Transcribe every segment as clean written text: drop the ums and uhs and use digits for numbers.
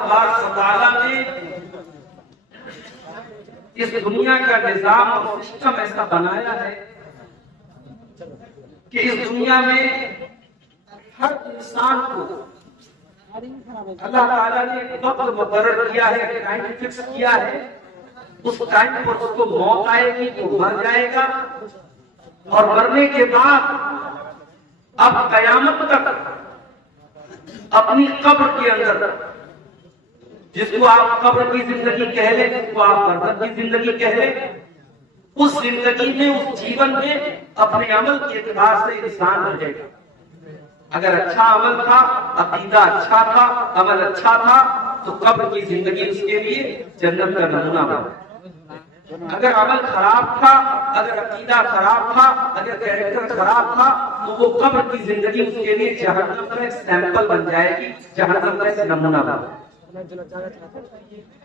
تبارک و تعالیٰ نے اس دنیا کا نظام اور سسٹم ایسا بنایا ہے کہ اس دنیا میں ہر انسان کو اللہ تعالیٰ نے ایک وقت مقرر کیا ہے، ٹائم فکس کیا ہے. اس ٹائم پر اس کو موت آئے گی تو مر جائے گا، اور مرنے کے بعد اب قیامت تک اپنی قبر کے اندر، جس کو آپ قبر کی زندگی کہہ لیں، جس کو آپ برزخ کی زندگی کہہ لیں، اس زندگی میں، اس جیون میں اپنے عمل کے اعتبار سے انسان رہے گا. اگر اچھا عمل تھا، عقیدہ اچھا تھا، عمل اچھا تھا، تو قبر کی زندگی اس کے لیے جنت کا نمونہ بنا. اگر عمل خراب تھا، اگر عقیدہ خراب تھا، اگر کیریکٹر خراب تھا، تو وہ قبر کی زندگی اس کے لیے جہنم کا ایک سیمپل بن جائے گی، جہنم کا ایک نمونہ بنا.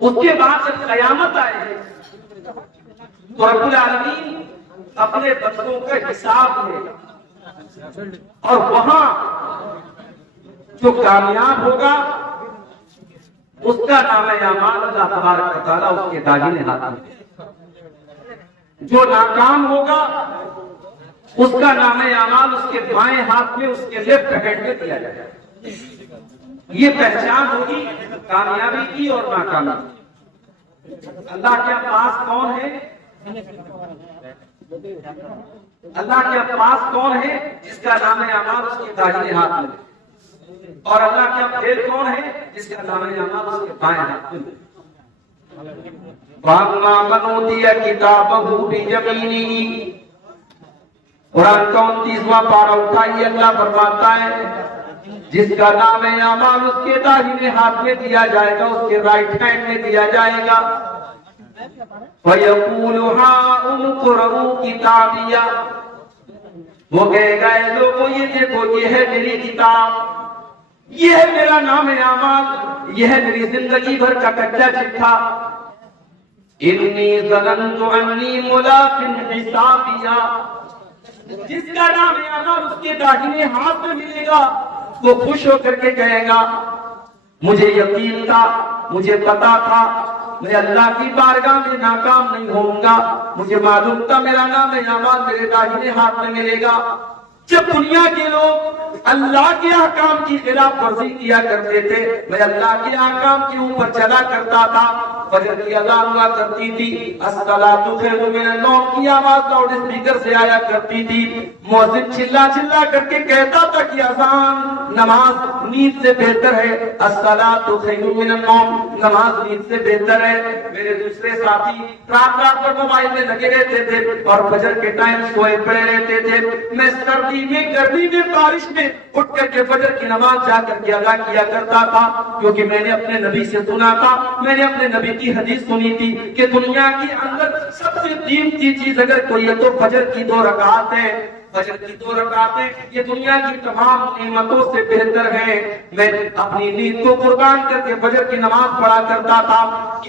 اس کے بعد جب قیامت آئے گی تو رب العالمین اپنے بندوں کا حساب لے گا، اور وہاں جو کامیاب ہوگا اس کا نام اعمال اللہ تبارک و تعالیٰ اس کے داہنے ہاتھ میں، جو ناکام ہوگا اس کا نام اعمال اس کے بائیں ہاتھ میں، اس کے لیفٹ ہینڈ میں دیا جائے گا. یہ پہچان ہوگی کامیابی کی اور ناکامی. اللہ کے پاس کون ہے؟ اللہ کے پاس کون ہے جس کا نام اعمال اس کے داہنے ہاتھ میں، اور اللہ کا پھر کون ہے جس کا نام اعمال اس کے بائیں ہاتھ میں. وَأَمَّا مَنْ أُوتِيَ كِتَابَهُ بِيَمِينِهِ، قرآن کا 29واں پارہ اٹھائیے. اللہ فرماتا ہے جس کا نام اعمال اس کے داہنے ہاتھ میں دیا جائے گا، اس کے رائٹ ہینڈ میں دیا جائے گا. وَيَقُولُ هَاؤُمُ اقْرَءُوا كِتَابِيَهْ، وہ کہے گا اے لوگوں یہ دیکھو یہ ہے میری کتاب، یہ ہے میرا نام اعمال، یہ ہے میری زندگی بھر کا کچا چٹھا. انی ظننت انی ملاق حسابیا، جس کا نام اعمال اس کے داہنے ہاتھ میں ملے گا وہ خوش ہو کر کے کہے گا مجھے یقین تھا، مجھے پتا تھا میں اللہ کی بارگاہ میں ناکام نہیں ہوں گا، مجھے معلوم تھا میرا نام اعمال میرے داہنے ہاتھ میں ملے گا. جب دنیا کے لوگ اللہ کے احکام کی خلاف ورزی کیا کرتے تھے، میں اللہ کے احکام کے اوپر چلا کرتا تھا. فجر کی اذان ہوا کرتی تھی، الصلاۃ خیر من النوم کی آواز لاؤڈ اسپیکر سے آیا کرتی تھی. مؤذن چلا چلا کر کے کہتا تھا کہ اذان نماز نیند سے بہتر ہے، الصلاۃ خیر من النوم نماز نیند سے بہتر ہے. میرے دوسرے ساتھی رات رات پر موبائل میں لگے رہتے تھے اور فجر کے ٹائم سوئے پڑے رہتے تھے. میں سردی میں، گرمی میں، بارش میں اٹھ کر کے فجر کی نماز جا کر کے ادا کیا کرتا تھا، کیونکہ میں نے اپنے نبی سے سنا تھا، میں نے اپنے نبی کی حدیث سنی تھی کہ دنیا کے اندر سب سے قیمتی چیز اگر کوئی ہے تو فجر کی 2 رکعات ہے. فجر کی 2 رکعتیں یہ دنیا کی تمام نعمتوں سے بہتر ہیں. میں اپنی نیند کو قربان کر کے فجر کی نماز پڑھا کرتا تھا.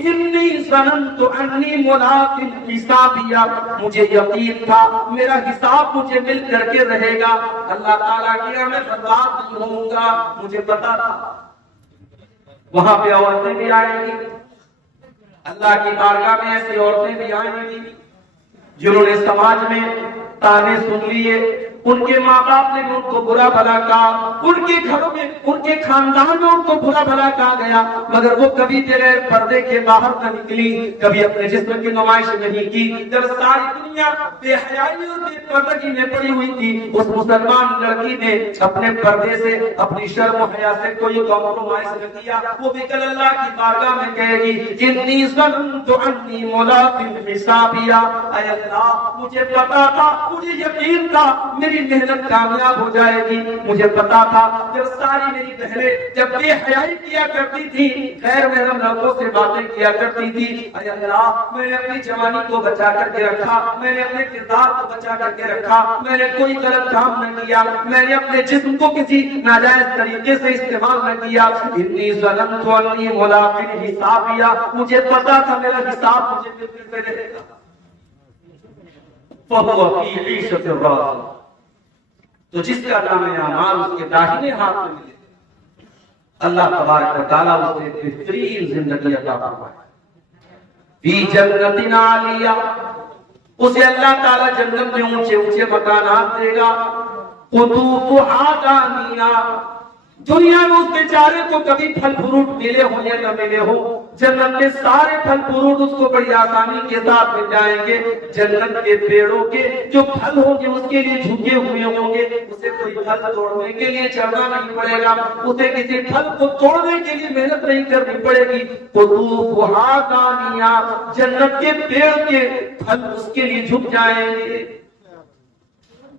انی ظننت انی ملاق حسابیا، مجھے یقین تھا میرا حساب مجھے مل کر کے رہے گا، اللہ تعالیٰ کی میں برباد نہیں ہوں گا. مجھے پتا تھا وہاں پہ عورتیں بھی آئیں گی، اللہ کی بارگاہ میں ایسی عورتیں بھی آئیں گی جنہوں نے سماج میں تانے سن لیے، ان کے ماں باپ نے ان کو برا بھلا کہا، ان کے گھروں میں، ان کے خاندان میں ان کو برا بھلا کہا گیا، مگر وہ کبھی بغیر پردے کے باہر نہ نکلی، کبھی اپنے جسم کی نمائش نہیں کی. جب ساری دنیا بے حیائی اور بے پردگی میں پڑی ہوئی تھی، اس مسلمان لڑکی نے اپنے پردے سے، اپنی شرم و حیا سے کوئی کمپرومائز نہ کیا. وہ بھی کل اللہ کی بارگاہ میں کہے گی انی ظننت انی ملاق حسابیا، اے اللہ مجھے پتا تھا، مجھے یقین تھا میری محنت کامیاب ہو جائے گی. مجھے پتا تھا جب ساری میری بہنیں جب بے حیائی کیا کرتی تھی، غیر محرم لڑکوں سے باتیں کیا کرتی تھی، اے اللہ میں نے اپنی جوانی کو بچا کر کے رکھا، میں نے اپنے کردار کو بچا کر کے رکھا، میں نے کوئی غلط کام نہ کیا، میں نے اپنے جسم کو کسی ناجائز طریقے سے استعمال نہ کیا. انی ظننت انی ملاق حسابیا، مجھے پتا تھا میرا حساب مجھے مل کر رہے گا. فَهُوَ فِي عِيشَةٍ رَاضِيَةٍ، تو جس کا نام اعمال اس کے داہنے ہاتھ میں ملے، اللہ تبارک و تعالیٰ اسے بہترین زندگی عطا فرمائے. فی جنت عالیہ، اسے اللہ تعالیٰ جنت میں اونچے اونچے مکانات دے گا. قطوفہا دانیہ، دنیا میں اس بیچارے کو کبھی پھل فروٹ ملے ہو یا نہ ملے ہو، جنت میں سارے پھل فروٹ اس کو بڑی آسانی کے ساتھ مل جائیں گے. جنت کے پیڑوں کے جو پھل ہوں گے اس کے لیے جھکے ہوئے ہوں گے، اسے کوئی پھل توڑنے کے لیے چڑھنا نہیں پڑے گا، اسے کسی پھل کو توڑنے کے لیے محنت نہیں کرنی پڑے گی. قطوفہا دانیہ، جنت کے پیڑ کے پھل اس کے لیے جھک جائیں گے.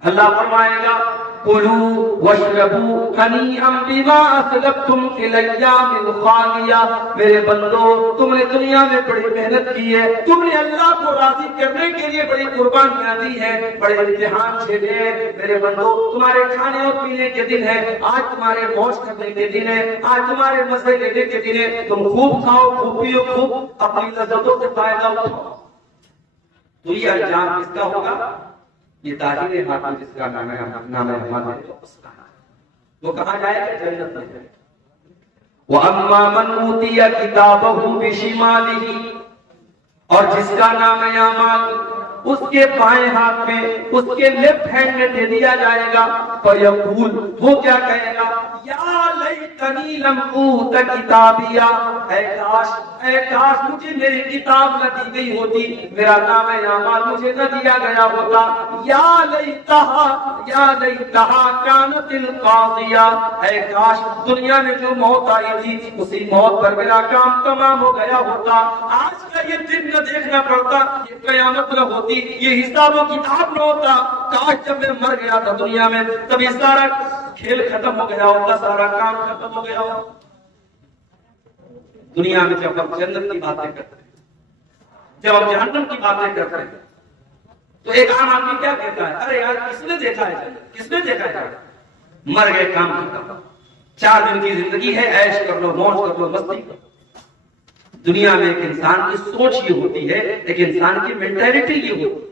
اللہ فرمائے گا کلوا واشربوا ہنیئا بما اسلفتم فی الایام الخالیہ. میرے بندو، تم نے دنیا میں بڑی محنت کی ہے، تم نے اللہ کو راضی کرنے کے لیے بڑی قربانیاں دی ہیں، بڑے امتحان جھیلے ہیں. میرے بندو، تمہارے کھانے اور پینے کے دن ہے آج، تمہارے موج کرنے کے دن ہے آج، تمہارے مزے لینے کے دن ہے. تم خوب کھاؤ، خوب پیو، خوب اپنی لذتوں سے فائدہ اٹھاؤ. تو یہ انجام کس کا ہوگا؟ یہ تاجر ہاتھ جس کا نام ہے وہ کہاں جائے گا؟ جنت میں. وَأَمَّا مَنْ أُوتِيَ كِتَابَهُ بِشِمَالِهِ، اور جس کا نام ہے اعمال اس کے بائیں ہاتھ میں، اس کے لیفٹ ہینڈ میں دے دیا جائے گا. فَيَقُولُ، وہ کیا کہے گا؟ یا لیتنی لم اوت کتابیہ، اے کاش مجھے میری کتاب نہ دی گئی ہوتی، میرا نام اعمال مجھے نہ دیا گیا ہوتا. یا لیتہا کانت القاضیہ، اے کاش دنیا میں جو موت آئی تھی اسی موت پر میرا کام تمام ہو گیا ہوتا. آج کا یہ دن نہ دیکھنا پڑتا، یہ قیامت نہ ہوتی، یہ حساب و کتاب نہ ہوتا. کاش جب میں مر گیا تھا دنیا میں تبھی سارا کھیل ختم ہو گیا ہوتا، سارا کام ختم ہو گیا ہوتا. دنیا میں جب ہم جنت کی باتیں کرتے ہیں، جب ہم جہنم کی باتیں کرتے ہیں، تو ایک عام آدمی کیا کہتا ہے؟ ارے یار کس نے دیکھا ہے جنت؟ کس نے دیکھا ہے؟ مر گئے، کام ختم، 4 دن کی زندگی ہے، عیش کر لو، موج کر لو، مستی کر لو. دنیا میں ایک انسان کی سوچ یہ ہوتی ہے، ایک انسان کی مینٹیلٹی یہ ہوتی ہے.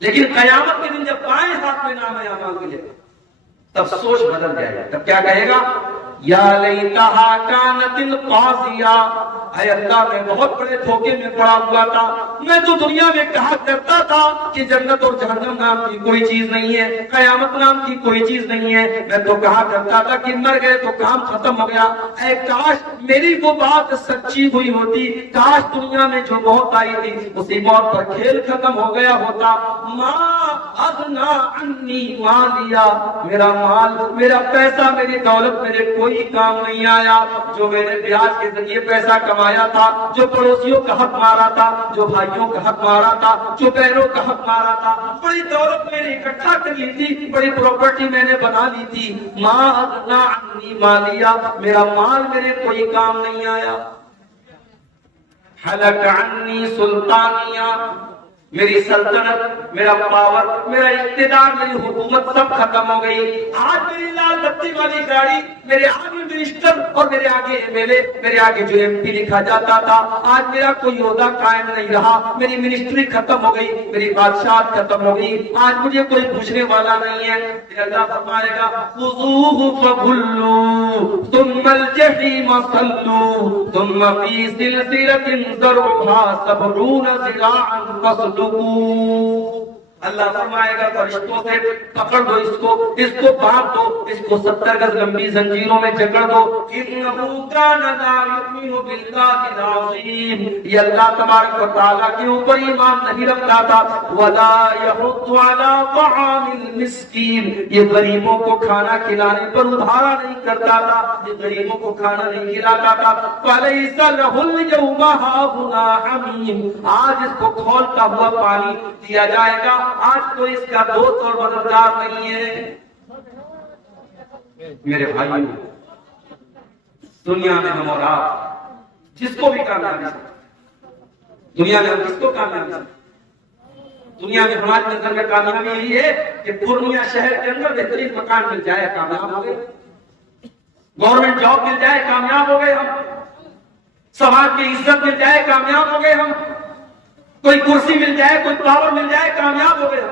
لیکن قیامت کے دن جب بائیں ہاتھ میں نام اعمال ملے گا تب سوچ بدل جائے گا. تب کیا کہے گا؟ یا لیتہا کانت القاضیہ، اے اللہ میں بہت بڑے دھوکے میں پڑا ہوا تھا. میں تو دنیا میں کہا کرتا تھا کہ جنت اور جہنم نام کی کوئی چیز نہیں ہے، قیامت نام کی کوئی چیز نہیں ہے. میں تو کہا کرتا تھا کہ مر گئے تو کام ختم ہو گیا. اے کاش میری وہ بات سچی ہوئی ہوتی، کاش دنیا میں جو موت آئی تھی اسی موت پر کھیل ختم ہو گیا ہوتا. ما اغنا عنی مالیہ، میرا مال، میرا پیسہ، میری دولت میرے کوئی کام نہیں آیا. جو میں نے بیاج کے ذریعے پیسہ کمایا تھا، جو پڑوسیوں کا حق مارا تھا، جو بھائیوں کا حق مارا تھا، جو بہنوں کا حق مارا تھا، بڑی دولت میں نے اکٹھا کر لی تھی، بڑی پراپرٹی میں نے بنا لی تھی. ما اغنا عنی مالیہ، میرا مال میرے کوئی کام نہیں آیا. حلق عنی سلطانیہ، میری سلطنت، میرا پاور، میرا اقتدار، میری حکومت سب ختم ہو گئی. آج میری لال بتی والی گاڑی، میرے آگے منسٹر اور میرے آگے ایم ایل اے، میرے آگے جو ایم پی لکھا جاتا تھا، آج میرا کوئی عہدہ قائم نہیں رہا. میری منسٹری ختم ہو گئی، میری بادشاہت ختم ہو گئی، آج مجھے کوئی پوچھنے والا نہیں ہے. پھر اللہ فرمائے گا خذوہ فغلوہ ثم الجحیم صلوہ ثم فی سلسلۃ ذرعها 70 ذراعا فاسلکوہ. اللہ فرمائے گا فرشتوں سے پکڑ دو اس کو باندھ دو، اس کو 70 گز لمبی زنجیروں میں جکڑ دو. انہ کان لا یؤمن باللہ العظیم، یہ اللہ تبارک و تعالیٰ کے اوپر ایمان نہیں رکھتا تھا. ولا یحض علی طعام المسکین، یہ غریبوں کو کھانا کھلانے پر ادھارا نہیں کرتا تھا، یہ غریبوں کو کھانا نہیں کھلاتا تھا. فلیس لہ اليوم ہاہنا حمیم، آج اس کو کھولتا ہوا پانی دیا جائے گا، آج تو اس کا دوست اور مددگار نہیں ہے. میرے بھائیوں، دنیا میں ہم اور آپ جس کو بھی کامیابی، دنیا میں ہم جس کو کامیابی، دنیا میں ہماری نظر میں کامیابی یہی ہے کہ پورنیہ شہر کے اندر بہترین مکان مل جائے، کامیاب ہو گئے. گورنمنٹ جاب مل جائے، کامیاب ہو گئے ہم. سماج کی عزت مل جائے، کامیاب ہو گئے ہم. کوئی کرسی مل جائے، کوئی پاور مل جائے، کامیاب ہو گئے.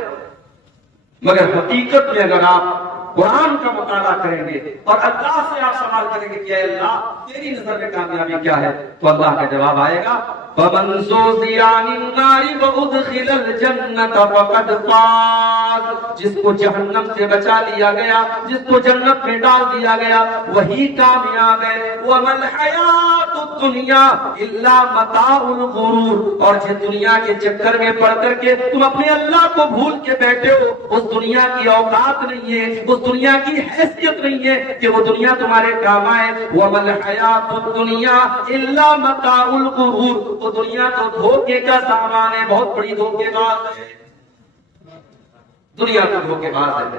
مگر حقیقت میں اگر آپ قرآن کا مطالعہ کریں گے اور اللہ سے آپ سوال کریں گے کہ اے اللہ تیری نظر میں کامیابی کیا ہے، تو اللہ کا جواب آئے گا فَمَنْ زُحْزِحَ عَنِ النَّارِ وَأُدْخِلَ الْجَنَّةَ فَقَدْ فَازَ، جس کو جہنم سے بچا لیا گیا، جس کو جنت میں ڈال دیا گیا، وہی کامیاب ہے۔ وَمَا الْحَيَاةُ الدُّنْيَا إِلَّا مَتَاعُ الْغُرُورِ، اور جس دنیا کے چکر میں پڑ کر کے تم اپنے اللہ کو بھول کے بیٹھے ہو، اس دنیا کی اوقات نہیں ہے، اس دنیا کی حیثیت نہیں ہے کہ وہ دنیا تمہارے کام آئے۔ وَمَا الْحَيَاةُ الدُّنْيَا إِلَّا مَتَاعُ الْغُرُورِ، وہ دنیا تو دھوکے کا سامان ہے، بہت بڑی دھوکے باز ہے، دنیا تو دھوکے باز ہے۔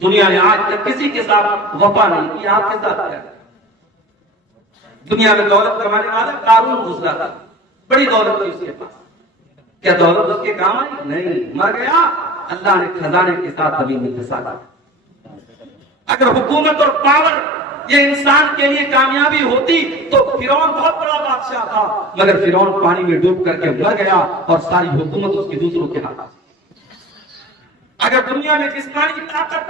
دنیا نے آج تک کسی کے ساتھ وفا نہیں کی، آپ کے ساتھ کیا؟ دنیا میں دولت کمانے والا قارون گزرا تھا، بڑی دولت تھی اس کے پاس، کیا دولت اس کے کام آئی؟ نہیں، مر گیا، اللہ نے خزانے کے ساتھ زمین میں دھسا دیا۔ اگر حکومت اور پاور یہ انسان کے لیے کامیابی ہوتی تو فرعون بہت بڑا بادشاہ تھا، مگر فرعون پانی میں ڈوب کر کے مر گیا اور ساری حکومت اس کی دوسروں کے ہاتھ۔ اگر دنیا میں جسمانی طاقت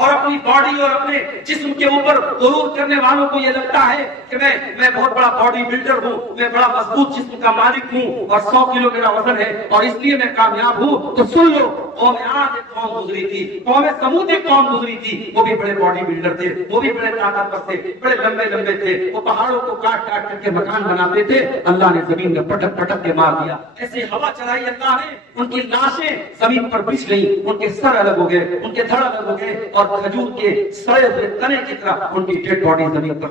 اور اپنی باڈی اور اپنے جسم کے اوپر غرور کرنے والوں کو یہ لگتا ہے کہ میں بہت بڑا باڈی بلڈر ہوں، میں بڑا مضبوط جسم کا مالک ہوں اور 100 کلو میرا وزن ہے اور اس لیے میں کامیاب ہوں، تو سن لو، قوم عاد ایک قوم گزری تھی، قوم سمود ایک قوم گزری تھی، وہ بھی بڑے باڈی بلڈر تھے، وہ بھی بڑے طاقتور تھے، بڑے لمبے لمبے تھے، وہ پہاڑوں کو کاٹ کاٹ کر کے مکان بناتے تھے، اللہ نے زمین میں پٹک پٹک کے مار دیا، ایسے ہوا چلائی اللہ نے، ان کی لاشیں زمین پر بچھ گئیں، ان کے سر الگ ہو گئے، ان کے دھڑ الگ ہو گئے، اور کھجور کے سڑے ہوئے تنے کی طرح ان کی ڈیڈ باڈی زمین پر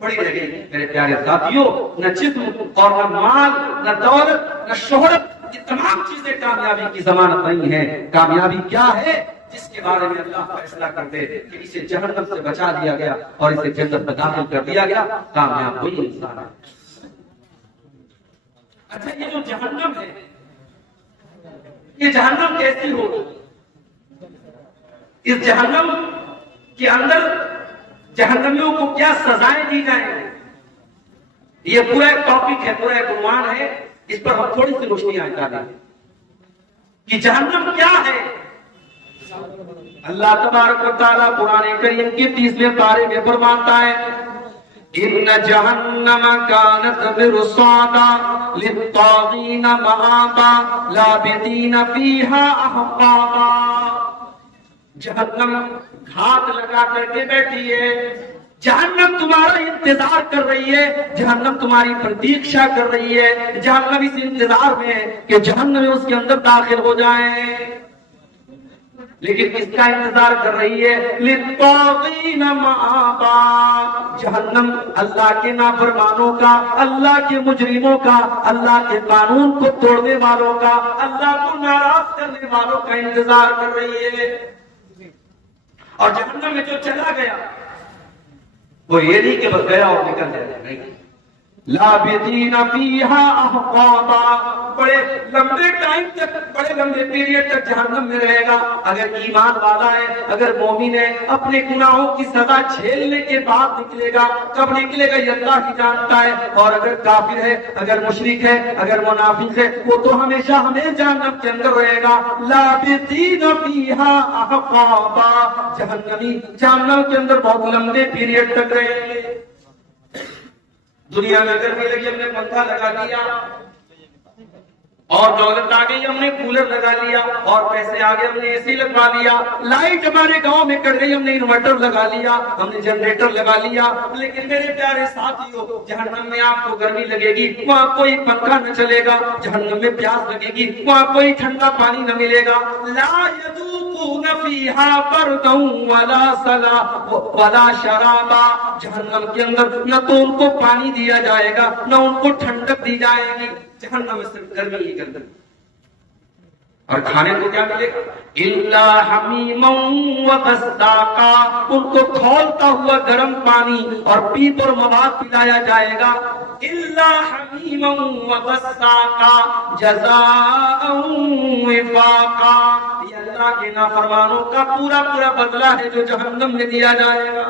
پڑی رہ گئی۔ میرے پیارے ساتھیوں، نہ جسم اور نہ مال، نہ دولت، نہ شہرت، یہ تمام چیزیں کامیابی کی ضمانت نہیں ہے۔ کامیابی کیا ہے؟ جس کے بارے میں اللہ فیصلہ کر دے کہ اسے جہنم سے بچا لیا گیا اور اسے جنت میں داخل کر دیا گیا، کامیاب وہی انسان ہے۔ اچھا، یہ جو جہنم ہے، یہ جہنم کیسی ہوگی؟ اس جہنم کے اندر جہنمیوں کو کیا سزائیں دی جائیں گی؟ یہ پورا ایک ٹاپک ہے، پورا ایک عنوان ہے، اس پر ہم تھوڑی سی روشنی آ جاتے ہیں کہ جہنم کیا ہے۔ اللہ تبارک و تعالیٰ قرآن کریم کے 30ویں پارے میں فرماتا ہے ان جہنم کانت مرصادا للطاغین مآبا لابثین فیہا احقابا، جہنم گھات لگا کر کے بیٹھی ہے، جہنم تمہارا انتظار کر رہی ہے، جہنم تمہاری پرتیکشا کر رہی ہے، جہنم اس انتظار میں ہے کہ جہنم اس کے اندر داخل ہو جائیں، لیکن کس کا انتظار کر رہی ہے؟ للطاغین مآبا، جہنم اللہ کے نافرمانوں کا، اللہ کے مجرموں کا، اللہ کے قانون کو توڑنے والوں کا، اللہ کو ناراض کرنے والوں کا انتظار کر رہی ہے۔ اور جہنم میں جو چلا گیا وہ یہ نہیں کہ بس گیا اور نکل جائے، نہیں، لابثین فیہا احقابا، بڑے لمبے ٹائم تک، بڑے لمبے پیریڈ تک جہنم میں رہے گا۔ اگر ایمان والا ہے، اگر مومن ہے، اپنے گناہوں کی سزا جھیلنے کے بعد نکلے گا، کب نکلے گا یہ اللہ ہی جانتا ہے، اور اگر کافر ہے، اگر مشرک ہے، اگر منافق ہے، وہ تو ہمیشہ جہنم کے اندر رہے گا۔ لابثین فیہا احقابا، جہنمی جہنم کے اندر بہت لمبے پیریڈ تک رہیں گے۔ دنیا میں گرمی لگی، ہم نے پنکھا لگا دیا، اور دولت آ گئی، ہم نے کولر لگا لیا، اور پیسے آ گئے، ہم نے اے سی لگوا لیا، لائٹ ہمارے گاؤں میں کٹ گئی، ہم نے انورٹر لگا لیا، ہم نے جنریٹر لگا لیا، لیکن میرے پیارے ساتھیوں، جہنم میں آپ کو گرمی لگے گی، وہاں کوئی پنکھا نہ چلے گا، جہنم میں پیاس لگے گی، وہاں کوئی ٹھنڈا پانی نہ ملے گا، لا یذوقون فیہا بردا ولا سلام ولا شرابا، جہنم کے اندر نہ تو ان کو پانی دیا جائے گا، نہ ان کو ٹھنڈک دی جائے گی، جہنم میں صرف گرمی ہی گرمی۔ اور کھانے کو کیا ملے گا؟ الا حمیما وغساقا، ان کو کھولتا ہوا گرم پانی اور پیپ اور مواد پلایا جائے گا۔ الا حمیما وغساقا جزاء وفاقا، یہ اللہ کے نافرمانوں کا پورا بدلہ ہے جو جہنم میں دیا جائے گا۔